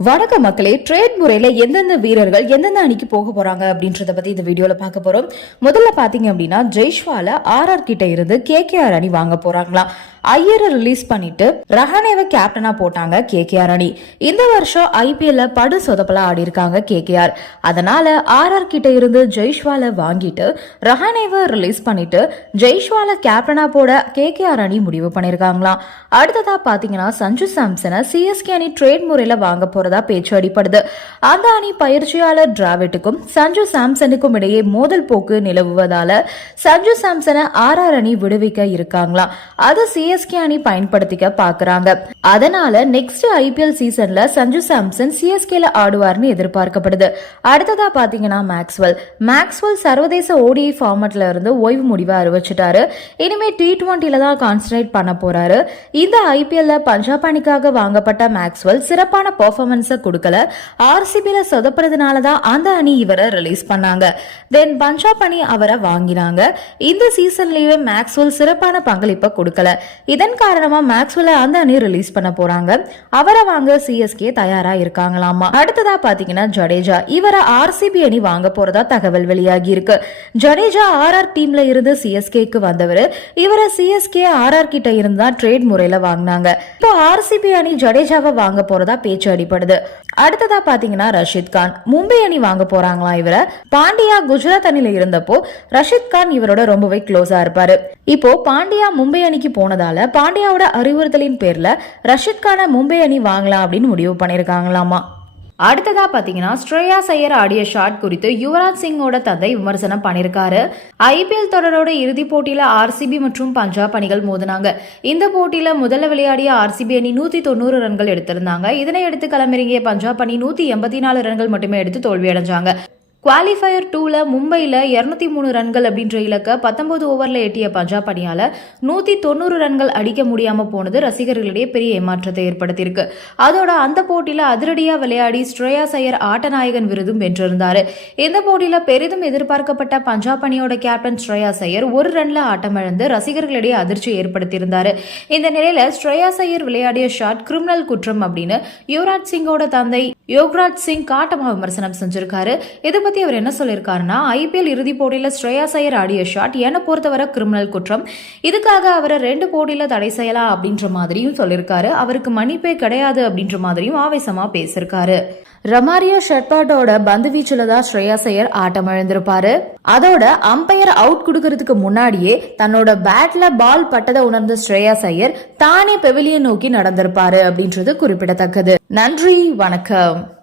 வணக்க மக்களே ட்ரேட் முறையில எந்தெந்த வீரர்கள் எந்தெந்த அணிக்கு போக போறாங்க அப்படின்றத பத்தி இந்த வீடியோல பார்க்க போறோம். முதல்ல பாத்தீங்க அப்படின்னா ஜெய்ஷ்வால ஆர்ஆர் கிட்ட இருந்து கேகேஆர் அணி வாங்க போறாங்களாம். ஐயரை ரிலீஸ் பண்ணிட்டு ரஹானேவை கேப்டனா போட்டாங்க கேகேஆர் அணி. இந்த வருஷம் ஐபிஎல்ல படு சொதப்பலா ஆடி இருக்காங்க கேகேஆர். அதனால ஆர்ஆர் கிட்ட இருந்து ஜெய்ஷ்வால வாங்கிட்டு ரஹானேவை ரிலீஸ் பண்ணிட்டு ஜெய்ஷ்வால கேப்டனா போட கேகேஆர் அணி முடிவு பண்ணிருக்காங்களாம் அடுத்ததா பாத்தீங்கன்னா சஞ்சு சாம்சனை சிஎஸ்கே அணி ட்ரேட் முறையில வாங்க போறதா பேச்சு அடிப்படுது அந்த அணி பயிற்சியாளர் டிராவிட்டுக்கும் சஞ்சு சாம்சனுக்கும் இடையே மோதல் போக்கு நிலவுவதால சஞ்சு சாம்சனை ஆர்ஆர் அணி விடுவிக்க இருக்காங்களாம். அது சிஎஸ் சிஎஸ்கே அணி பயன்படுத்திக்க பாக்குறாங்க அதனால நெக்ஸ்ட் ஐபிஎல் சீசன்ல சஞ்சு சாம்சன் சிஎஸ்கேல ஆடுவார்னு எதிர்பார்க்கப்படுது. அடுத்ததா பாத்தீங்கன்னா மேக்ஸ்வெல் மேக்ஸ்வெல் சர்வதேச ஓடிஐ ஃபார்மட்ல இருந்து ஓய்வு முடிவை அறிவிச்சிட்டாரு. இனிமே டி டுவெண்ட்டில தான் கான்சன்ட்ரேட் பண்ண போறாரு. இந்த ஐபிஎல்ல பஞ்சாப் அணிக்காக வாங்கப்பட்ட மேக்ஸ்வெல் சிறப்பான பர்ஃபார்மன்ஸை கொடுக்கல. ஆர்சிபியில சொதப்புறதுனால தான் அந்த அணி இவரை ரிலீஸ் பண்ணாங்க. தென் பஞ்சாப் அணி அவரை வாங்கினாங்க. இந்த சீசன்லயே மேக்ஸ்வெல் சிறப்பான பங்களிப்பை கொடுக்கல. இதன் காரணமா மேக்ஸ்வெல்ல அந்த அணி ரிலீஸ் பண்ண போறாங்க. அவரை வாங்க சிஎஸ்கே தயாரா இருக்காங்களாமா? அடுத்ததா பாத்தீங்கன்னா ஜடேஜா. இவரை ஆர்சிபி அணி வாங்க போறதா தகவல் வெளியாகி இருக்கு. ஜடேஜா ஆர்ஆர் டீம்ல இருந்து சிஎஸ்கேக்கு வந்தவர். இவரை சிஎஸ்கே ஆர்ஆர் கிட்ட இருந்து தான் ட்ரேட் முறையில வாங்கினாங்க. இப்போ ஆர்சிபி அணி ஜடேஜாவை வாங்க போறதா பேச்சு அடிப்படுது அடுத்ததா பாத்தீங்கன்னா ரஷித் கான். மும்பை அணி வாங்க போறாங்களா இவரை? பாண்டியா குஜராத் அணில இருந்தப்போ ரஷித் கான் இவரோட ரொம்பவே க்ளோஸா இருப்பாரு. இப்போ பாண்டியா மும்பை அணிக்கு போனதால பாண்டியாவோட அறிவுறுத்தலின் பேர்ல ரஷித் கானை மும்பை அணி வாங்கலாம் அப்படின்னு முடிவு பண்ணியிருக்காங்களாமா? அடுத்ததா பாத்தீங்கன்னா ஸ்ரேயா ஐயர் ஆடிய ஷாட் குறித்து யுவராஜ் சிங்கோட தந்தை விமர்சனம் பண்ணிருக்காரு ஐபிஎல் தொடரோட இறுதிப் போட்டியில ஆர்சிபி மற்றும் பஞ்சாப் அணிகள் மோதினாங்க. இந்த போட்டியில முதல்ல விளையாடிய ஆர்சிபி அணி நூத்தி தொண்ணூறு ரன்கள் எடுத்திருந்தாங்க. இதனை எடுத்து களமிறங்கிய பஞ்சாப் அணி நூத்தி எண்பத்தி நாலு ரன்கள் மட்டுமே எடுத்து தோல்வியடைஞ்சாங்க. குவாலிஃபயர் டூவில் மும்பையில் இரநூத்தி மூணு ரன்கள் அப்படின்ற இலக்க பத்தொன்பது ஓவரில் எட்டிய பஞ்சாப் அணியால் நூற்றி தொண்ணூறு ரன்கள் அடிக்க முடியாமல் போனது ரசிகர்களிடையே பெரிய ஏமாற்றத்தை ஏற்படுத்தியிருக்கு. அதோட அந்த போட்டியில் அதிரடியாக விளையாடி ஸ்ரேயா ஐயர் ஆட்டநாயகன் விருதும் வென்றிருந்தார். இந்த போட்டியில் பெரிதும் எதிர்பார்க்கப்பட்ட பஞ்சாப் அணியோட கேப்டன் ஸ்ரேயா ஐயர் ஒரு ரன்ல ஆட்டமிழந்து ரசிகர்களிடையே அதிர்ச்சி ஏற்படுத்தியிருந்தார். இந்த நிலையில் ஸ்ரேயா ஐயர் விளையாடிய ஷாட் கிரிமினல் குற்றம் அப்படின்னு யுவராஜ் சிங்கோட தந்தை யோக்ராஜ் சிங் காட்டமாக விமர்சனம் செஞ்சிருக்காரு. இதை பத்தி அவர் என்ன சொல்லியிருக்காருன்னா ஐபிஎல் இறுதி போட்டியில ஸ்ரேயா சையர் ஆடிய ஷாட் என்னை பொறுத்தவரை கிரிமினல் குற்றம். இதுக்காக அவரை ரெண்டு போட்டியில தடை செய்யலாம் அப்படின்ற மாதிரியும் சொல்லியிருக்காரு. அவருக்கு மன்னிப்பே கிடையாது அப்படின்ற மாதிரியும் ஆவேசமா பேசியிருக்காரு. ரமாரியோ ஷெட்பாட்டோட பந்து வீச்சுல தான் ஸ்ரேயாஸ் ஐயர் ஆட்டம் இழந்திருப்பாரு அதோட அம்பையர் அவுட் கொடுக்கறதுக்கு முன்னாடியே தன்னோட பேட்ல பால் பட்டதை உணர்ந்த ஸ்ரேயாஸ் ஐயர் தானே பெவிலியன் நோக்கி நடந்திருப்பாரு அப்படின்றது குறிப்பிடத்தக்கது. நன்றி வணக்கம்.